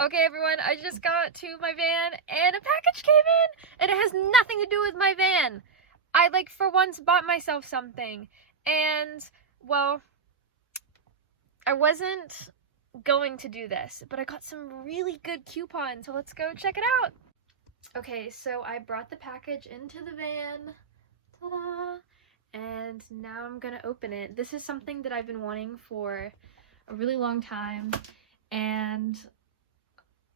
Okay, everyone, I just got to my van and a package came in, and it has nothing to do with my van. I, like, for once bought myself something, and, well, I wasn't going to do this, but I got some really good coupons, so let's go check it out. Okay, so I brought the package into the van. Ta-da! And now I'm gonna open it. This is something that I've been wanting for a really long time, and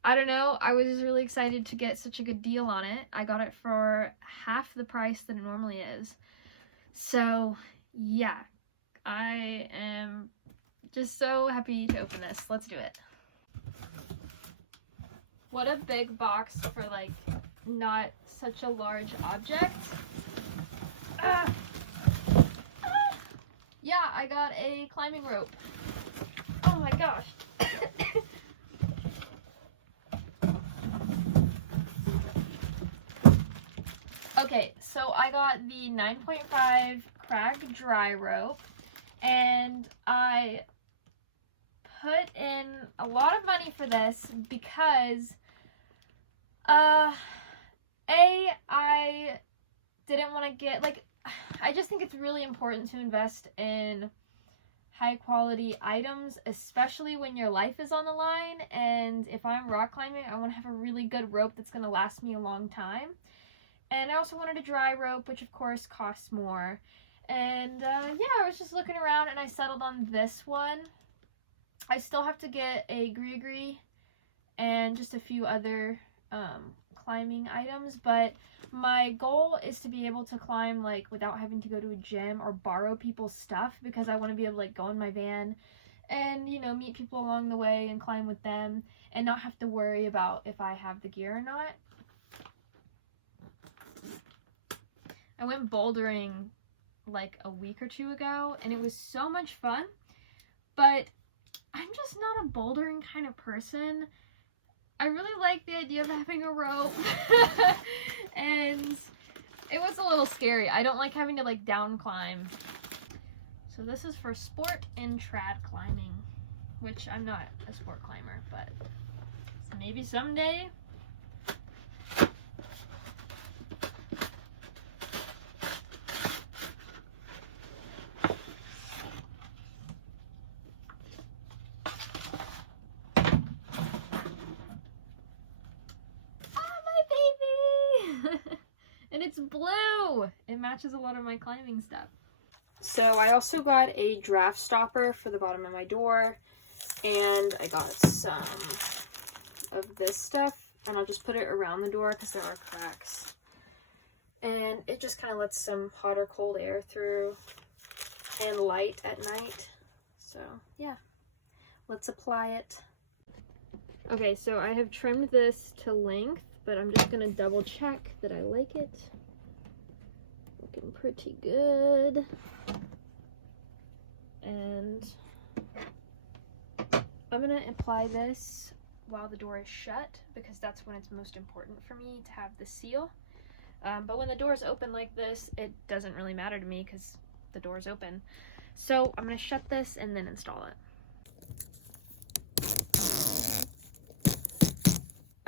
I don't know, I was just really excited to get such a good deal on it. I got it for half the price that it normally is. So, yeah, I am just so happy to open this. Let's do it. What a big box for, like, not such a large object. Ah. Ah. Yeah, I got a climbing rope. Oh my gosh. Okay, so I got the 9.5 Crag dry rope, and I put in a lot of money for this because I didn't want to get, like, I just think it's really important to invest in high quality items, especially when your life is on the line. And if I'm rock climbing, I want to have a really good rope that's going to last me a long time. And I also wanted a dry rope, which of course costs more. And yeah, I was just looking around and I settled on this one. I still have to get a gree and just a few other climbing items, but my goal is to be able to climb, like, without having to go to a gym or borrow people's stuff, because I want to be able to, like, go in my van and, you know, meet people along the way and climb with them and not have to worry about if I have the gear or not. I went bouldering like a week or two ago and it was so much fun, but I'm just not a bouldering kind of person. I really like the idea of having a rope and it was a little scary. I don't like having to, like, down climb. So this is for sport and trad climbing, which I'm not a sport climber, but maybe someday. And it's blue! It matches a lot of my climbing stuff. So I also got a draft stopper for the bottom of my door, and I got some of this stuff, and I'll just put it around the door because there are cracks. And it just kind of lets some hot or cold air through and light at night. So yeah, let's apply it. Okay, so I have trimmed this to length, but I'm just gonna double check that I like it. Looking pretty good. And I'm gonna apply this while the door is shut because that's when it's most important for me to have the seal. But when the door is open like this, it doesn't really matter to me because the door is open. So I'm gonna shut this and then install it.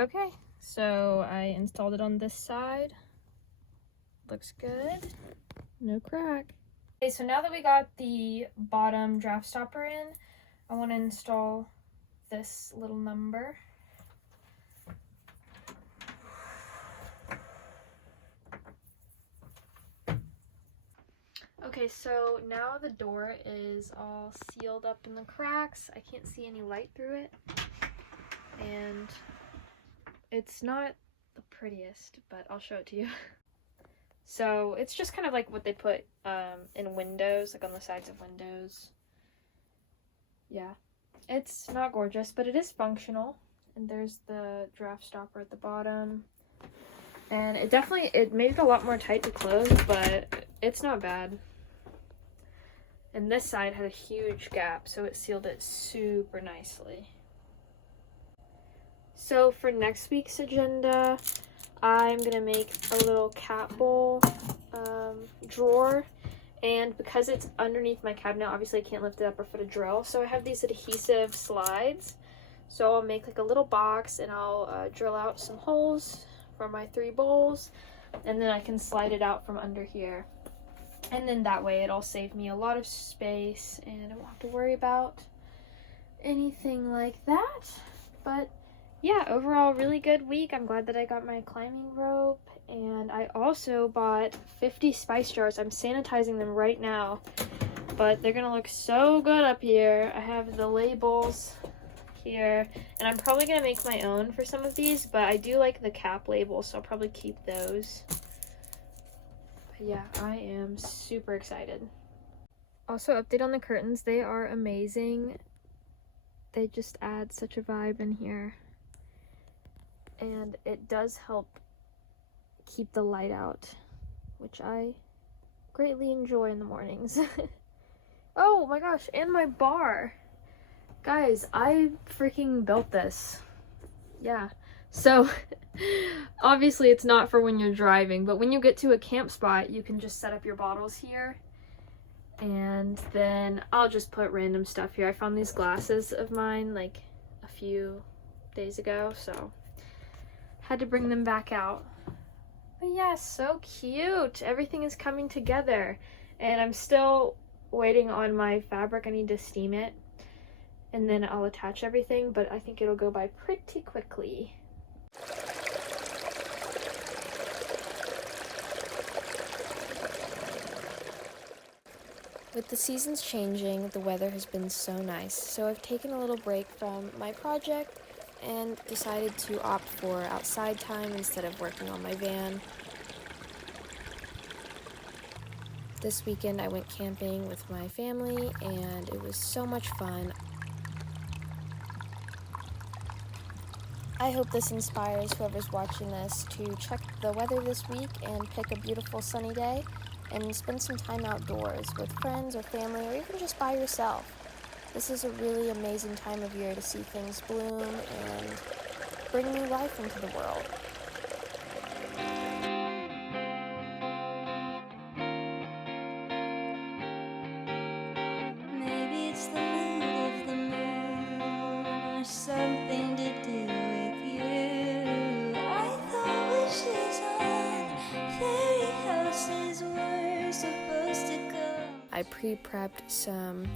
Okay, so I installed it on this side. Looks good. No crack. Okay, so now that we got the bottom draft stopper in, I want to install this little number. Okay, so now the door is all sealed up in the cracks. I can't see any light through it. And it's not the prettiest, but I'll show it to you. So it's just kind of like what they put in windows, like on the sides of windows. Yeah, it's not gorgeous, but it is functional. And there's the draft stopper at the bottom. And it made it a lot more tight to close, but it's not bad. And this side had a huge gap, so it sealed it super nicely. So for next week's agenda, I'm gonna make a little cat bowl drawer, and because it's underneath my cabinet, obviously I can't lift it up or put a drill, so I have these adhesive slides. So I'll make like a little box and I'll drill out some holes for my 3 bowls, and then I can slide it out from under here. And then that way it'll save me a lot of space and I won't have to worry about anything like that. But yeah, overall really good week. I'm glad that I got my climbing rope, and I also bought 50 spice jars. I'm sanitizing them right now, but they're gonna look so good up here. I have the labels here, and I'm probably gonna make my own for some of these, but I do like the cap labels, so I'll probably keep those. But yeah, I am super excited. Also, update on the curtains. They are amazing. They just add such a vibe in here, and it does help keep the light out, which I greatly enjoy in the mornings. Oh my gosh, and my bar. Guys, I freaking built this. Yeah. So, obviously it's not for when you're driving, but when you get to a camp spot, you can just set up your bottles here. And then I'll just put random stuff here. I found these glasses of mine like a few days ago, so had to bring them back out. But yeah, so cute. Everything is coming together. And I'm still waiting on my fabric. I need to steam it, and then I'll attach everything, but I think it'll go by pretty quickly. With the seasons changing, the weather has been so nice, so I've taken a little break from my project and decided to opt for outside time instead of working on my van. This weekend I went camping with my family and it was so much fun. I hope this inspires whoever's watching this to check the weather this week and pick a beautiful sunny day and spend some time outdoors with friends or family, or even just by yourself. This is a really amazing time of year to see things bloom and bring new life into the world. Maybe it's the mood of the moon or something to do with you. I thought wishes on fairy houses were supposed to come. I pre-prepped some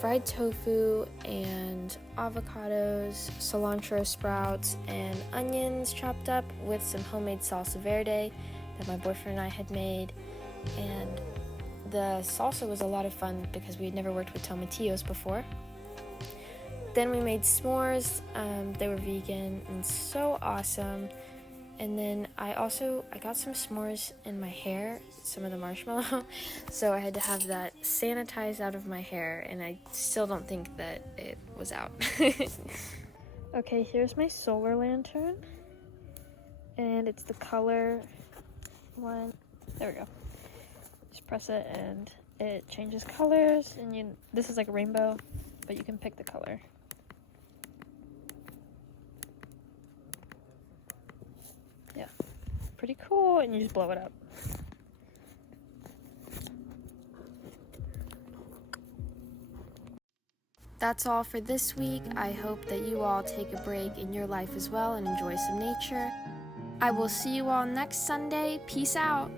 fried tofu and avocados, cilantro sprouts, and onions chopped up with some homemade salsa verde that my boyfriend and I had made. And the salsa was a lot of fun because we had never worked with tomatillos before. Then we made s'mores. They were vegan and so awesome. And then I got some s'mores in my hair, some of the marshmallow, so I had to have that sanitized out of my hair, and I still don't think that it was out. Okay, here's my solar lantern, and it's the color one. There we go. Just press it and it changes colors, and this is like a rainbow, but you can pick the color. Yeah, pretty cool, and you just blow it up. That's all for this week. I hope that you all take a break in your life as well and enjoy some nature. I will see you all next Sunday. Peace out.